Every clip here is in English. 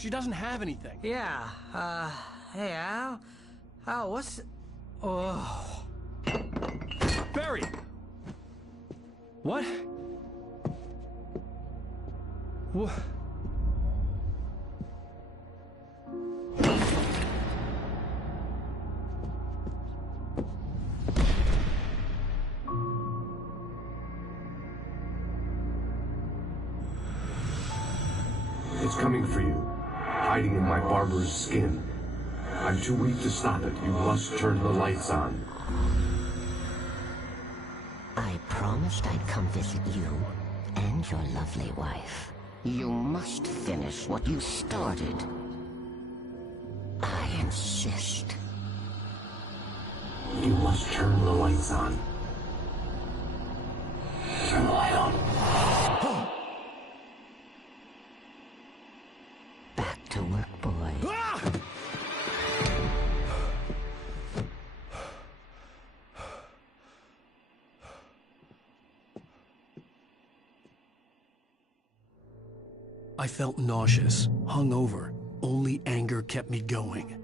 She doesn't have anything. Yeah, hey, Al? Al, what's... Oh... Barry! What? What? It's coming for you, hiding in my barber's skin. I'm too weak to stop it. You must turn the lights on. I promised I'd come visit you and your lovely wife. You must finish what you started. I insist. You must turn the lights on. Turn the light on. Back to work, boy. I felt nauseous, hungover. Only anger kept me going.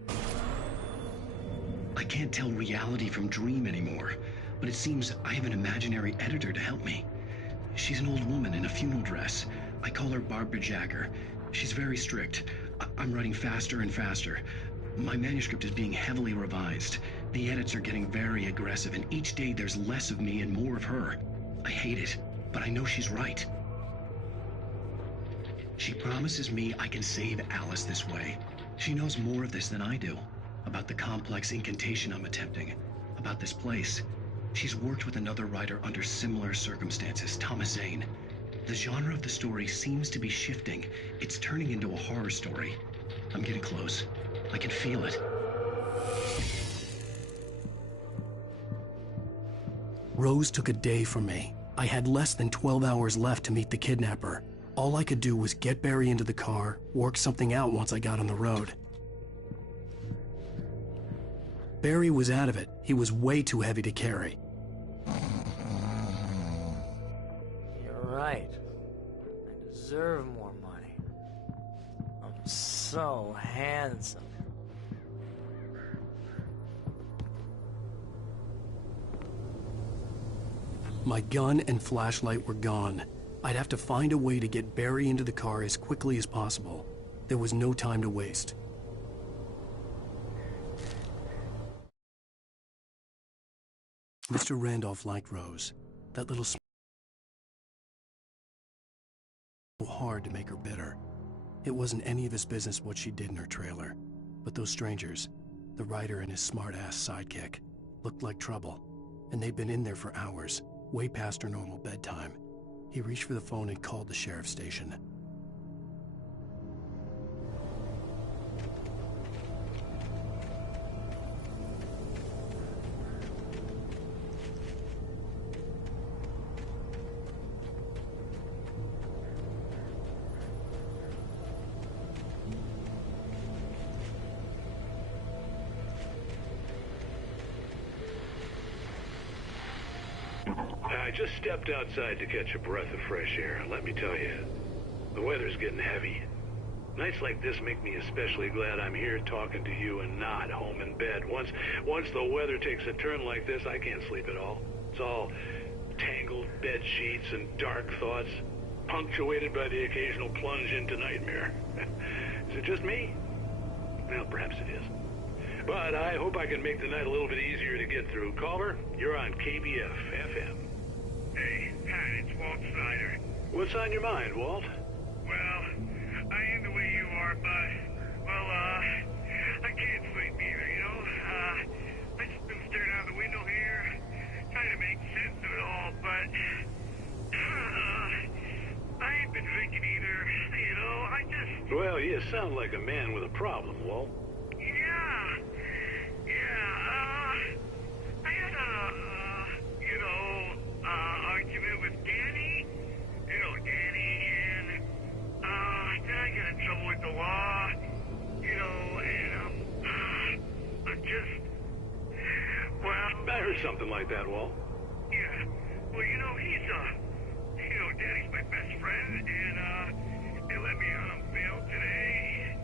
I can't tell reality from dream anymore, but it seems I have an imaginary editor to help me. She's an old woman in a funeral dress. I call her Barbara Jagger. She's very strict. I'm writing faster and faster. My manuscript is being heavily revised. The edits are getting very aggressive, and each day there's less of me and more of her. I hate it, but I know she's right. She promises me I can save Alice this way. She knows more of this than I do. About the complex incantation I'm attempting. About this place. She's worked with another writer under similar circumstances, Thomas Zane. The genre of the story seems to be shifting. It's turning into a horror story. I'm getting close. I can feel it. Rose took a day from me. I had less than 12 hours left to meet the kidnapper. All I could do was get Barry into the car, work something out once I got on the road. Barry was out of it. He was way too heavy to carry. You're right. I deserve more money. I'm so handsome. My gun and flashlight were gone. I'd have to find a way to get Barry into the car as quickly as possible. There was no time to waste. Mr. Randolph liked Rose. That little so hard to make her bitter. It wasn't any of his business what she did in her trailer. But those strangers, the writer and his smart-ass sidekick, looked like trouble. And they'd been in there for hours, way past her normal bedtime. He reached for the phone and called the sheriff's station. I just stepped outside to catch a breath of fresh air. Let me tell you, the weather's getting heavy. Nights like this make me especially glad I'm here talking to you and not home in bed. Once the weather takes a turn like this, I can't sleep at all. It's all tangled bed sheets and dark thoughts, punctuated by the occasional plunge into nightmare. Is it just me? Well, perhaps it is. But I hope I can make the night a little bit easier to get through. Caller, you're on KBF FM. Hey, Pat, it's Walt Snyder. What's on your mind, Walt? Well, I am the way you are, but, well, I can't sleep either, you know? I just been staring out the window here, trying to make sense of it all, but, I ain't been drinking either, you know? I just... Well, you sound like a man with a problem, Walt. I had argument with Danny. You know, Danny, and, then I got in trouble with the law, you know, and, I'm just, well... I heard something like that, Walt. Yeah, well, you know, Danny's my best friend, and, they let me out on bail today.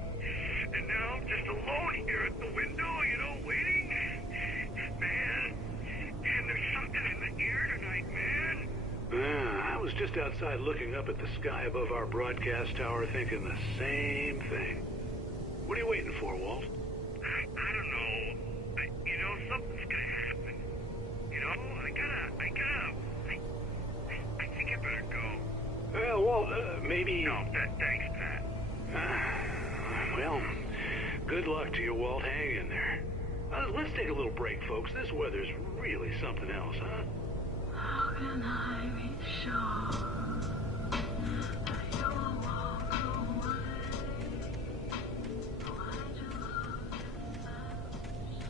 just outside looking up at the sky above our broadcast tower thinking the same thing. What are you waiting for, Walt? I don't know. Something's gonna happen. I think I better go. Walt, maybe... No, thanks, Pat. Well, good luck to you, Walt. Hang in there. Let's take a little break, folks. This weather's really something else, huh? How can I be sure that you'll walk away? Why do love you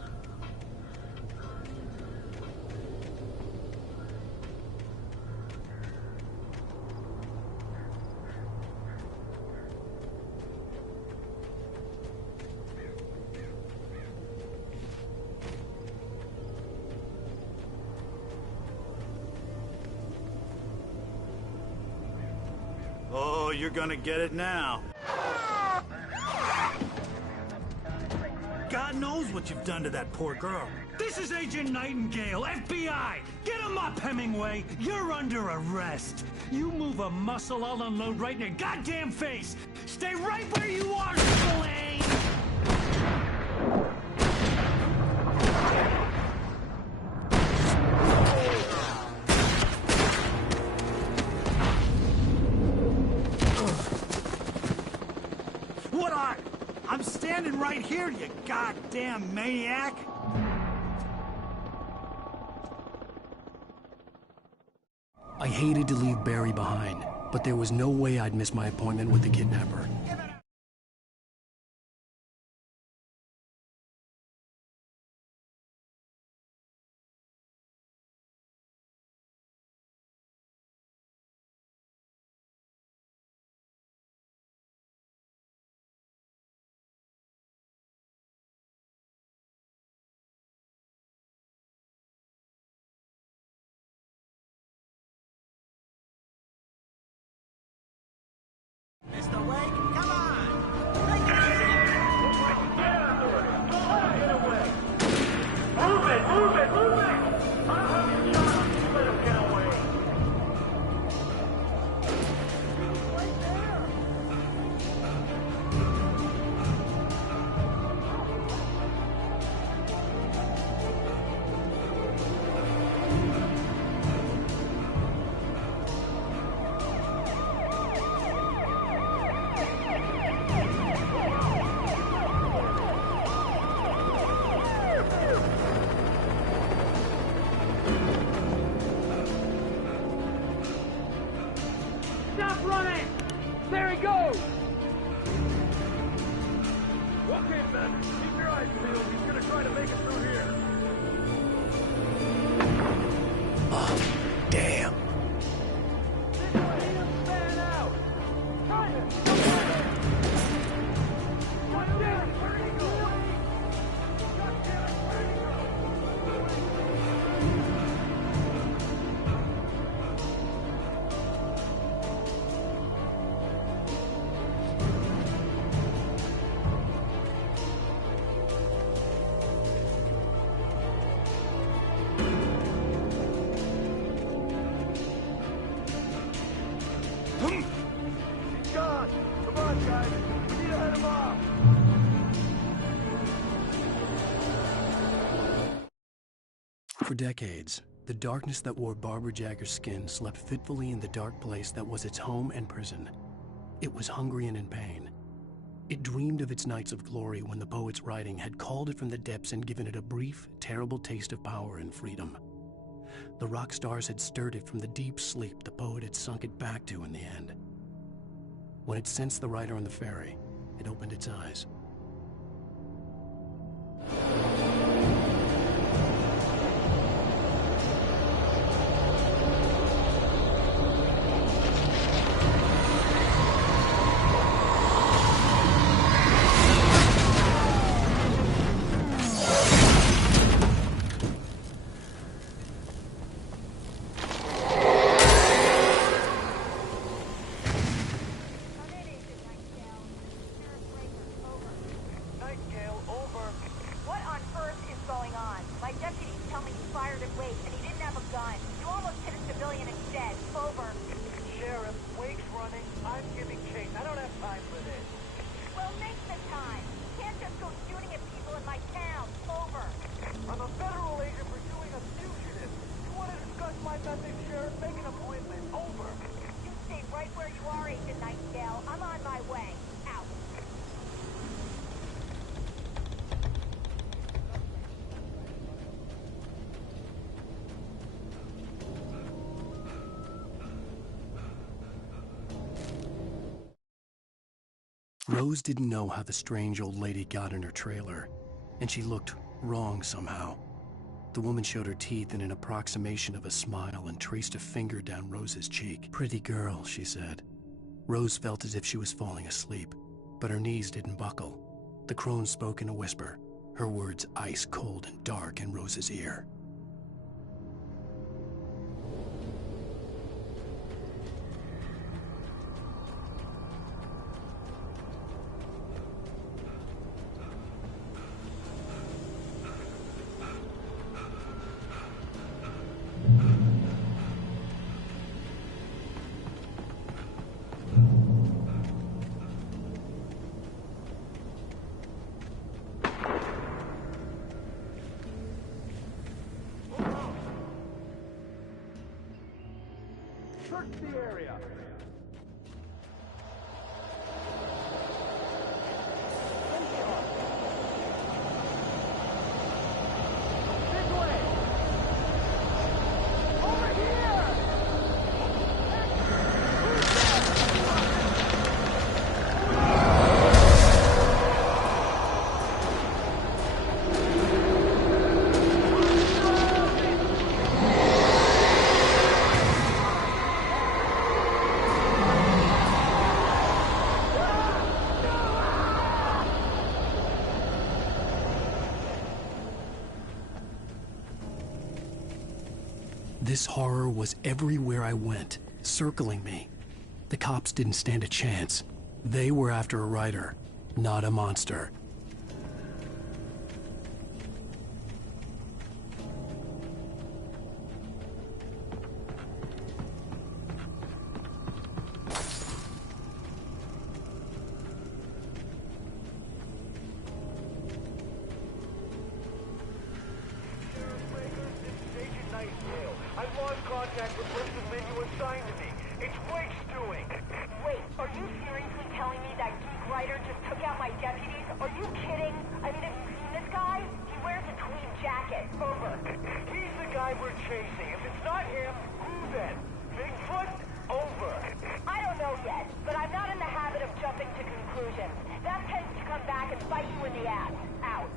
Oh, you're gonna get it now. God knows what you've done to that poor girl. This is Agent Nightingale, FBI! Get him up, Hemingway! You're under arrest! You move a muscle, I'll unload right in your goddamn face! Stay right where you are, Spillane! What are? I'm standing right here, you goddamn maniac! I hated to leave Barry behind, but there was no way I'd miss my appointment with the kidnapper. Mr. Wake, come on! Move it! Let him get away. Stop running! There he goes! Okay, Ben. Keep your eyes peeled. He's gonna try to make it through here. Oh, damn. Stand out! He's gone! Come on, guys! We need to head him off! For decades, the darkness that wore Barbara Jagger's skin slept fitfully in the dark place that was its home and prison. It was hungry and in pain. It dreamed of its nights of glory when the poet's writing had called it from the depths and given it a brief, terrible taste of power and freedom. The rock stars had stirred it from the deep sleep the poet had sunk it back to in the end. When it sensed the writer on the ferry, it opened its eyes. Rose didn't know how the strange old lady got in her trailer, and she looked wrong somehow. The woman showed her teeth in an approximation of a smile and traced a finger down Rose's cheek. "Pretty girl," she said. Rose felt as if she was falling asleep, but her knees didn't buckle. The crone spoke in a whisper, her words ice cold and dark in Rose's ear. Search the area. This way. Over here. This horror was everywhere I went, circling me. The cops didn't stand a chance. They were after a writer, not a monster. I've lost contact with Winston Lin you assigned to me. It's Blake Stewing. Wait, are you seriously telling me that geek writer just took out my deputies? Are you kidding? I mean, have you seen this guy? He wears a tweed jacket. Over. He's the guy we're chasing. If it's not him, who then? Bigfoot? Over. I don't know yet, but I'm not in the habit of jumping to conclusions. That tends to come back and bite you in the ass. Out.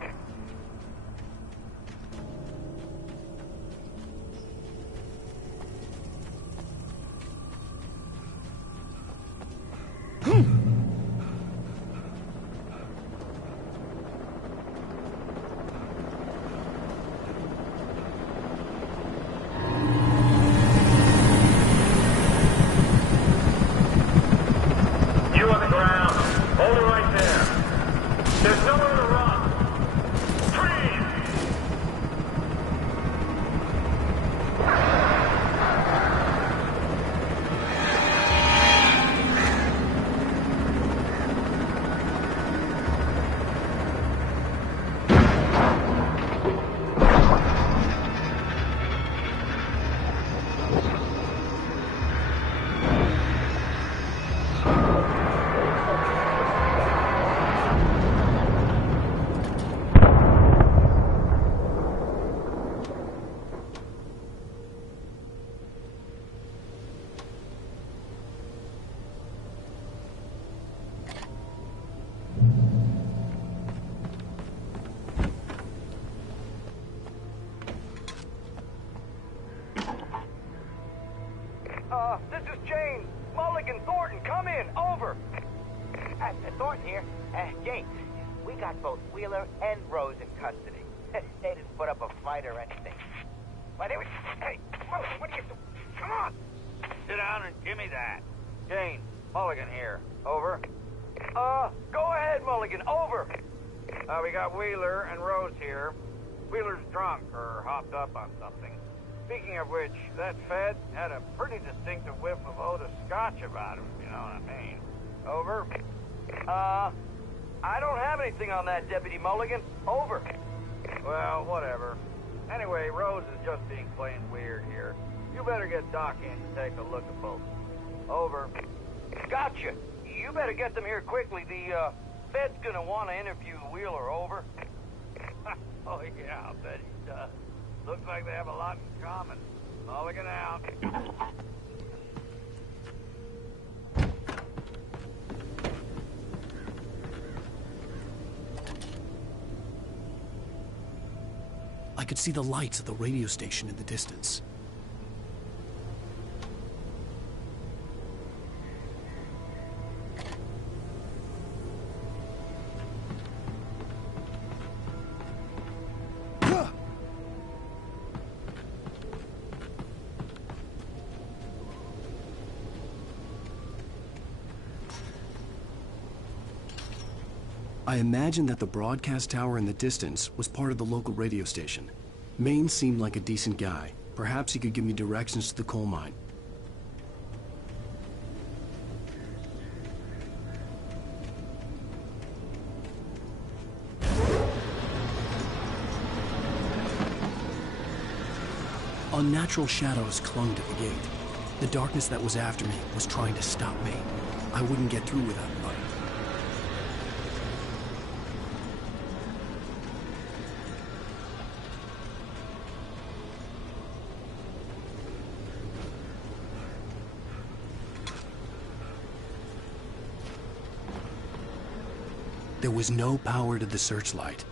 You on the ground. Hold it right there. There's nowhere to run. Freeze! This is James. Mulligan Thornton, come in. Over. Thornton here. James, we got both Wheeler and Rose in custody. They didn't put up a fight or anything. But they were... Hey, Mulligan, what are you doing? Come on. Sit down and give me that. James, Mulligan here. Over. Go ahead, Mulligan. Over. We got Wheeler and Rose here. Wheeler's drunk or hopped up on something. Speaking of which, that Fed had a pretty distinctive whiff of Otis Scotch about him, you know what I mean. Over. I don't have anything on that, Deputy Mulligan. Over. Well, whatever. Anyway, Rose is just being plain weird here. You better get Doc in to take a look at both. Over. Gotcha. You better get them here quickly. The, Fed's gonna want to interview Wheeler. Over. Oh, yeah, I'll bet he does. Looks like they have a lot in common. Mulligan out. I could see the lights of the radio station in the distance. I imagined that the broadcast tower in the distance was part of the local radio station. Maine seemed like a decent guy. Perhaps he could give me directions to the coal mine. Unnatural shadows clung to the gate. The darkness that was after me was trying to stop me. I wouldn't get through without light. There was no power to the searchlight.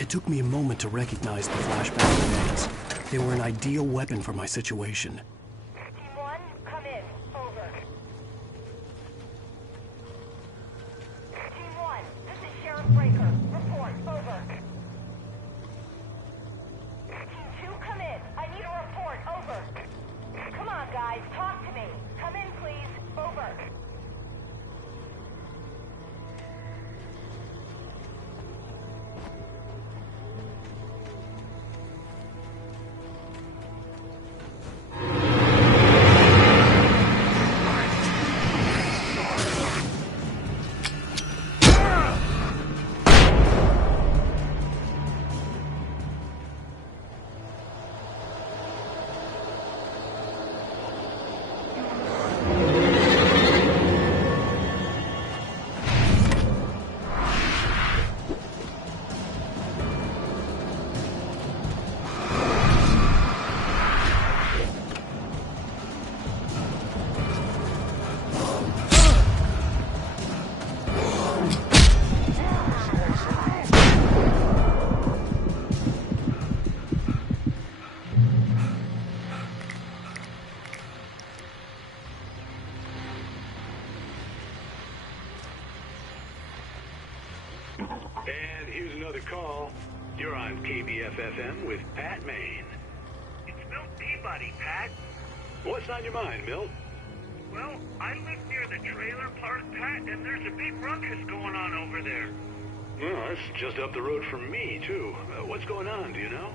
It took me a moment to recognize the flashbang grenades. They were an ideal weapon for my situation. Team 1, come in. Over. Team 1, this is Sheriff Breaker. Report. Over. Team 2, come in. I need a report. Over. Come on, guys. Talk to me. Come in, please. Over. And here's another call. You're on KBF-FM with Pat Maine. It's Milt Peabody, Pat. What's on your mind, Milt? Well, I live near the trailer park, Pat, and there's a big ruckus going on over there. Well, that's just up the road from me, too. What's going on, do you know?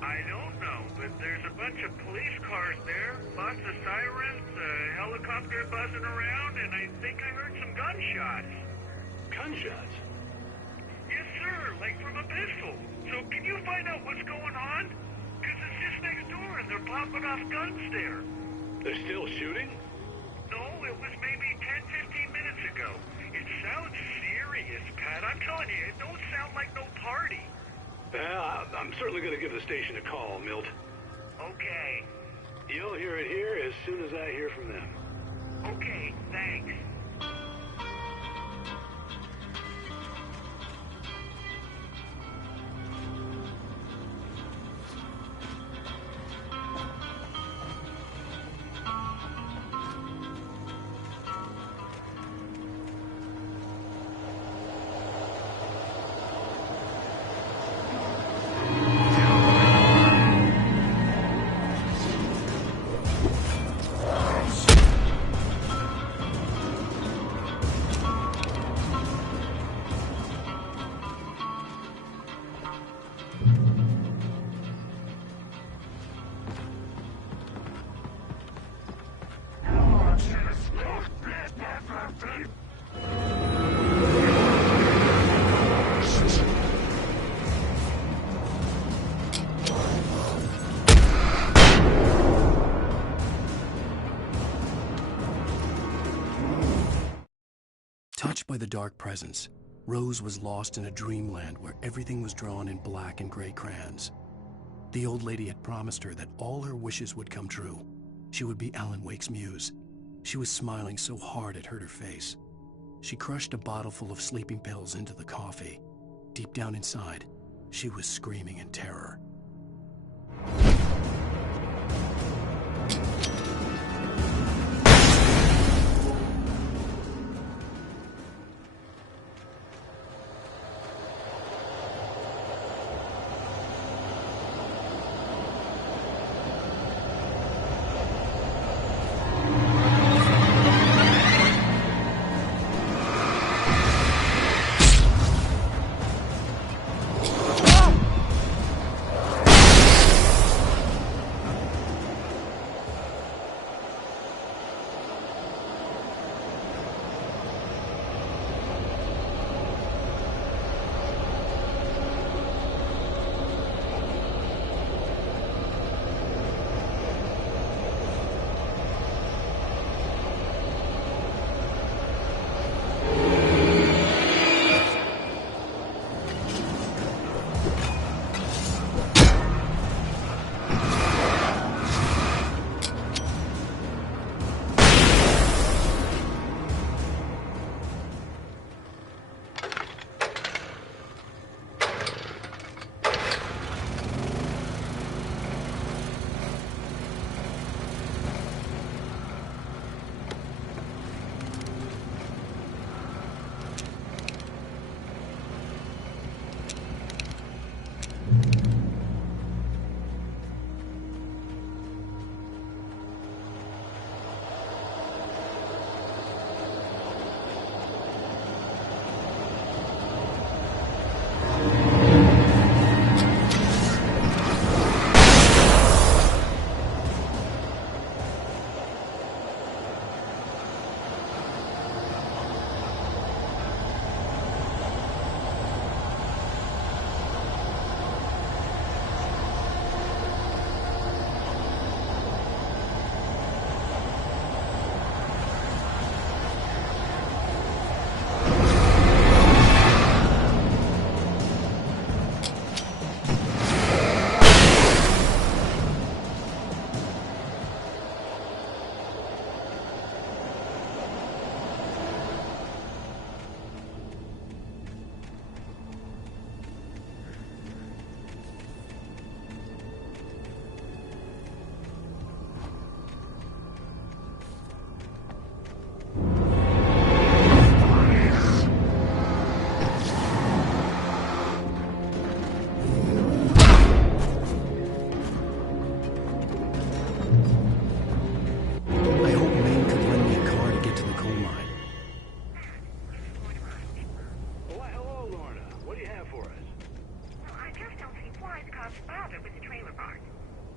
I don't know, but there's a bunch of police cars there, lots of sirens, a helicopter buzzing around, and I think I heard some gunshots. Gunshots? Yes, sir, like from a pistol. So can you find out what's going on? next door and they're popping off guns there. They're still shooting? No, it was maybe 10, 15 minutes ago. It sounds serious, Pat. I'm telling you, it don't sound like no party. Well, I'm certainly going to give the station a call, Milt. Okay. You'll hear it here as soon as I hear from them. Okay, thanks. Touched by the dark presence, Rose was lost in a dreamland where everything was drawn in black and gray crayons. The old lady had promised her that all her wishes would come true. She would be Alan Wake's muse. She was smiling so hard it hurt her face. She crushed a bottle full of sleeping pills into the coffee. Deep down inside, she was screaming in terror.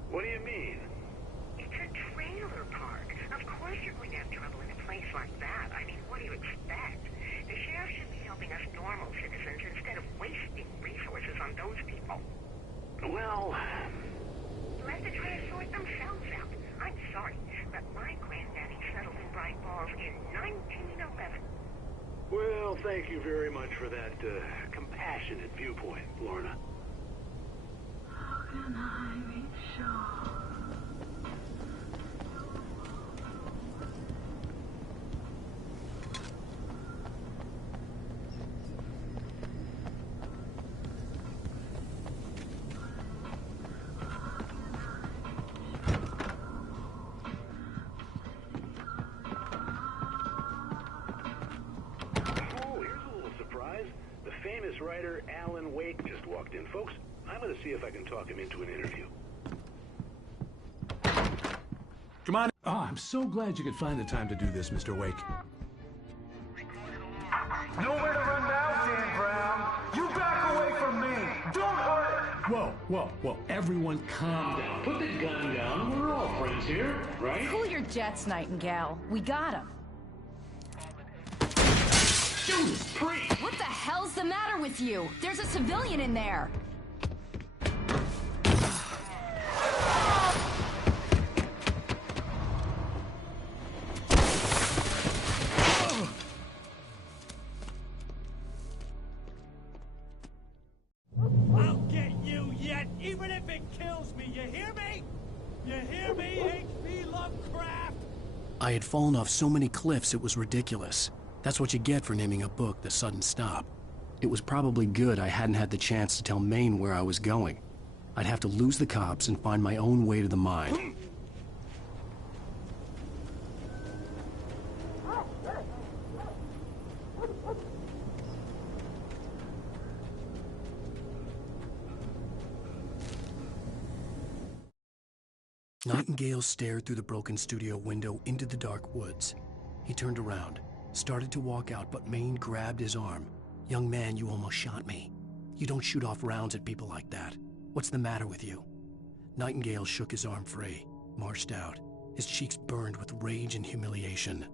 What do you mean? It's a trailer park. Of course you're going to have trouble in a place like that. I mean, what do you expect? The sheriff should be helping us normal citizens instead of wasting resources on those people. Well... You left to try to sort themselves out. I'm sorry, but my granddaddy settled in Bright Falls in 1911. Well, thank you very much for that compassionate viewpoint, Lorna. How can I be sure? Writer Alan Wake just walked in. Folks, I'm going to see if I can talk him into an interview. Come on. Oh, I'm so glad you could find the time to do this, Mr. Wake. Nowhere to run now, Dan Brown. You back away from me. Don't hurt. Whoa. Everyone calm down. Put the gun down. We're all friends here, right? Cool your jets, Nightingale. We got him. Judas Priest! What the hell's the matter with you? There's a civilian in there. I'll get you yet, even if it kills me. You hear me? You hear me, H.P. Lovecraft? I had fallen off so many cliffs it was ridiculous. That's what you get for naming a book The Sudden Stop. It was probably good I hadn't had the chance to tell Maine where I was going. I'd have to lose the cops and find my own way to the mine. Nightingale stared through the broken studio window into the dark woods. He turned around, started to walk out, but Maine grabbed his arm. "Young man, you almost shot me. You don't shoot off rounds at people like that. What's the matter with you?" Nightingale shook his arm free, marched out. His cheeks burned with rage and humiliation.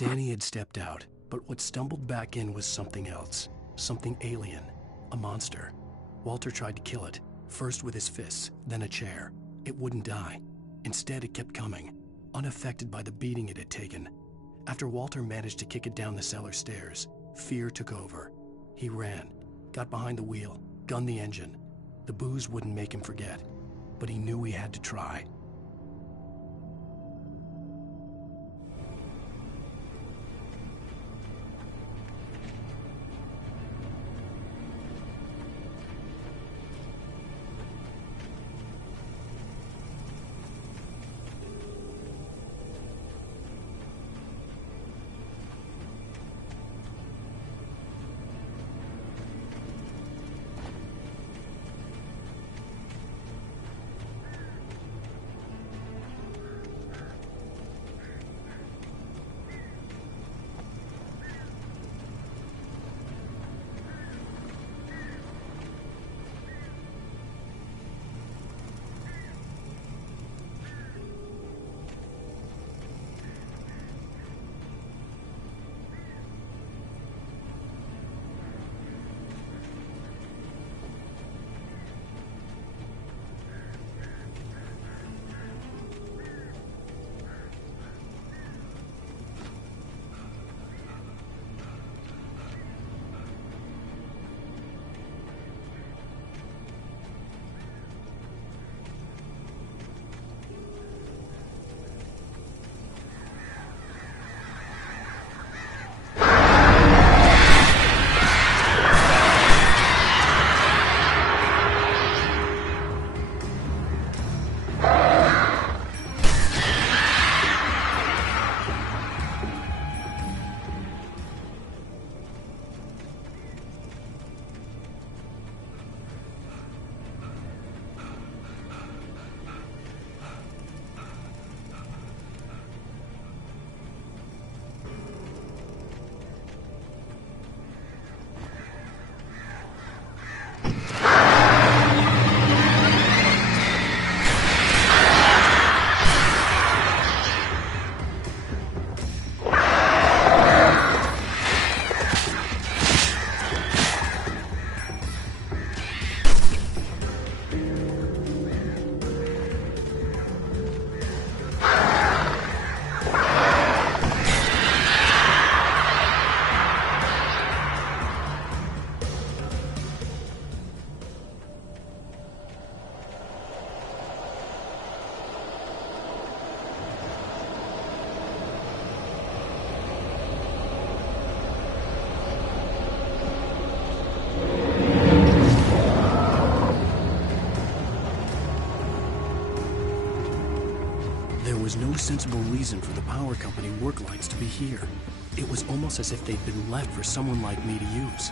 Danny had stepped out, but what stumbled back in was something else. Something alien. A monster. Walter tried to kill it, first with his fists, then a chair. It wouldn't die. Instead, it kept coming, unaffected by the beating it had taken. After Walter managed to kick it down the cellar stairs, fear took over. He ran, got behind the wheel, gunned the engine. The booze wouldn't make him forget, but he knew he had to try. There was no sensible reason for the power company work lights to be here. It was almost as if they'd been left for someone like me to use.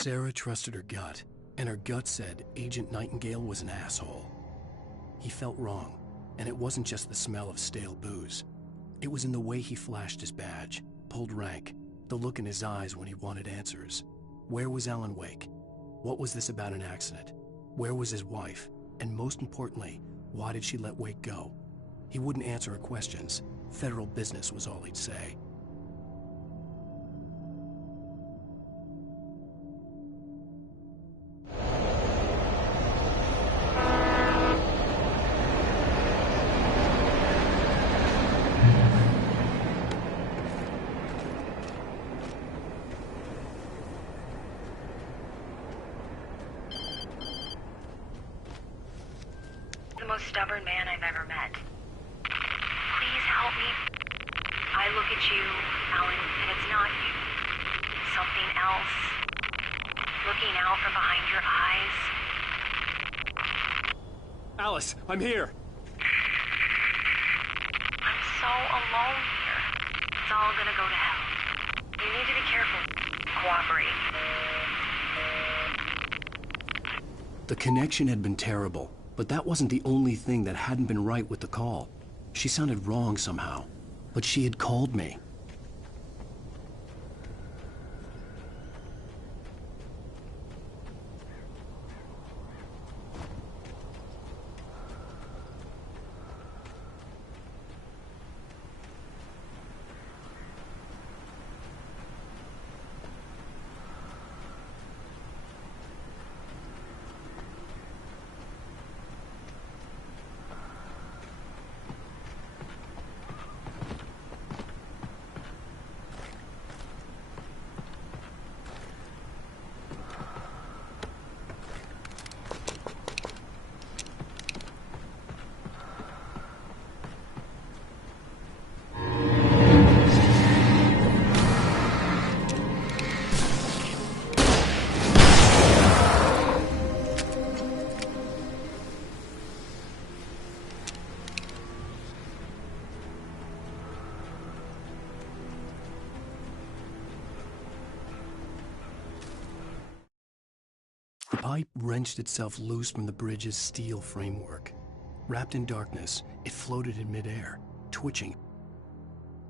Sarah trusted her gut, and her gut said Agent Nightingale was an asshole. He felt wrong, and it wasn't just the smell of stale booze. It was in the way he flashed his badge, pulled rank, the look in his eyes when he wanted answers. Where was Alan Wake? What was this about an accident? Where was his wife? And most importantly, why did she let Wake go? He wouldn't answer her questions. Federal business was all he'd say. Stubborn man I've ever met. Please help me. I look at you, Alan, and it's not you. Something else. Looking out from behind your eyes. Alice, I'm here. I'm so alone here. It's all gonna go to hell. You need to be careful. Cooperate. The connection had been terrible. But that wasn't the only thing that hadn't been right with the call. She sounded wrong somehow, but she had called me. The pipe wrenched itself loose from the bridge's steel framework. Wrapped in darkness, it floated in midair, twitching.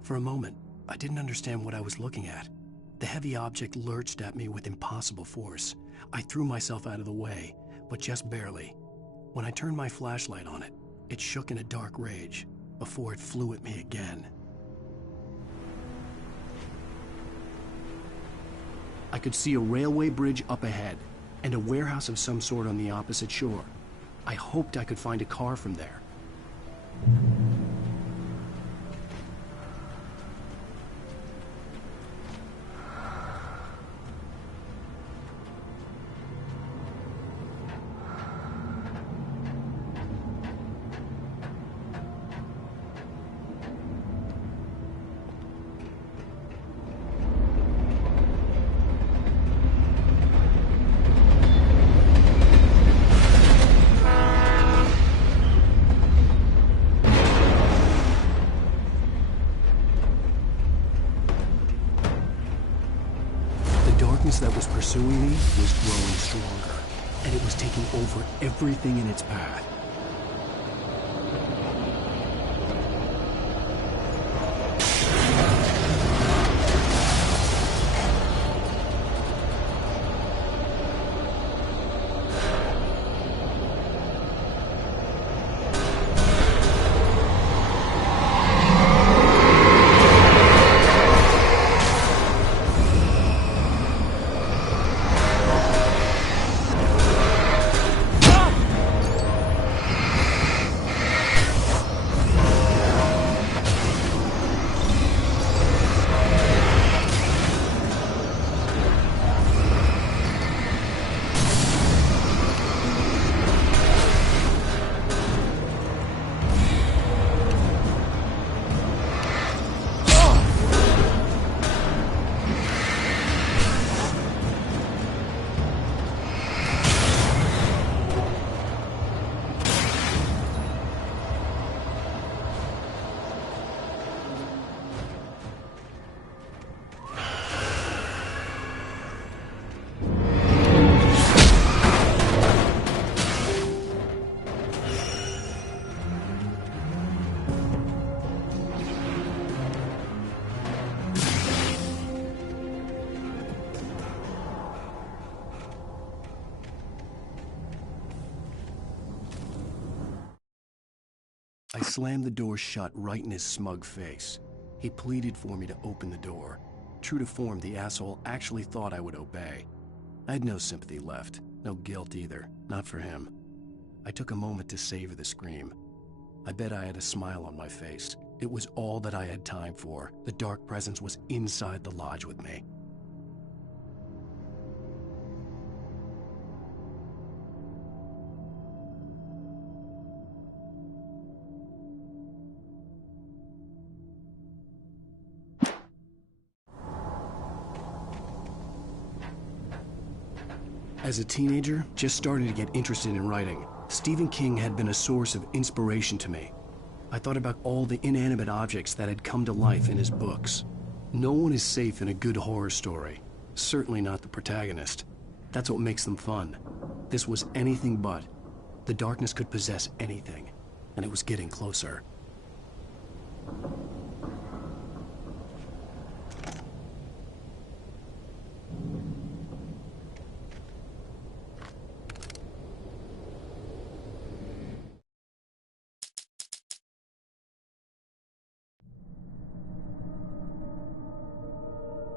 For a moment, I didn't understand what I was looking at. The heavy object lurched at me with impossible force. I threw myself out of the way, but just barely. When I turned my flashlight on it, it shook in a dark rage before it flew at me again. I could see a railway bridge up ahead, and a warehouse of some sort on the opposite shore. I hoped I could find a car from there. That was pursuing me was growing stronger, and it was taking over everything in its path. I slammed the door shut right in his smug face. He pleaded for me to open the door. True to form, the asshole actually thought I would obey. I had no sympathy left, no guilt either, not for him. I took a moment to savor the scream. I bet I had a smile on my face. It was all that I had time for. The dark presence was inside the lodge with me. As a teenager, just starting to get interested in writing, Stephen King had been a source of inspiration to me. I thought about all the inanimate objects that had come to life in his books. No one is safe in a good horror story. Certainly not the protagonist. That's what makes them fun. This was anything but. The darkness could possess anything, and it was getting closer.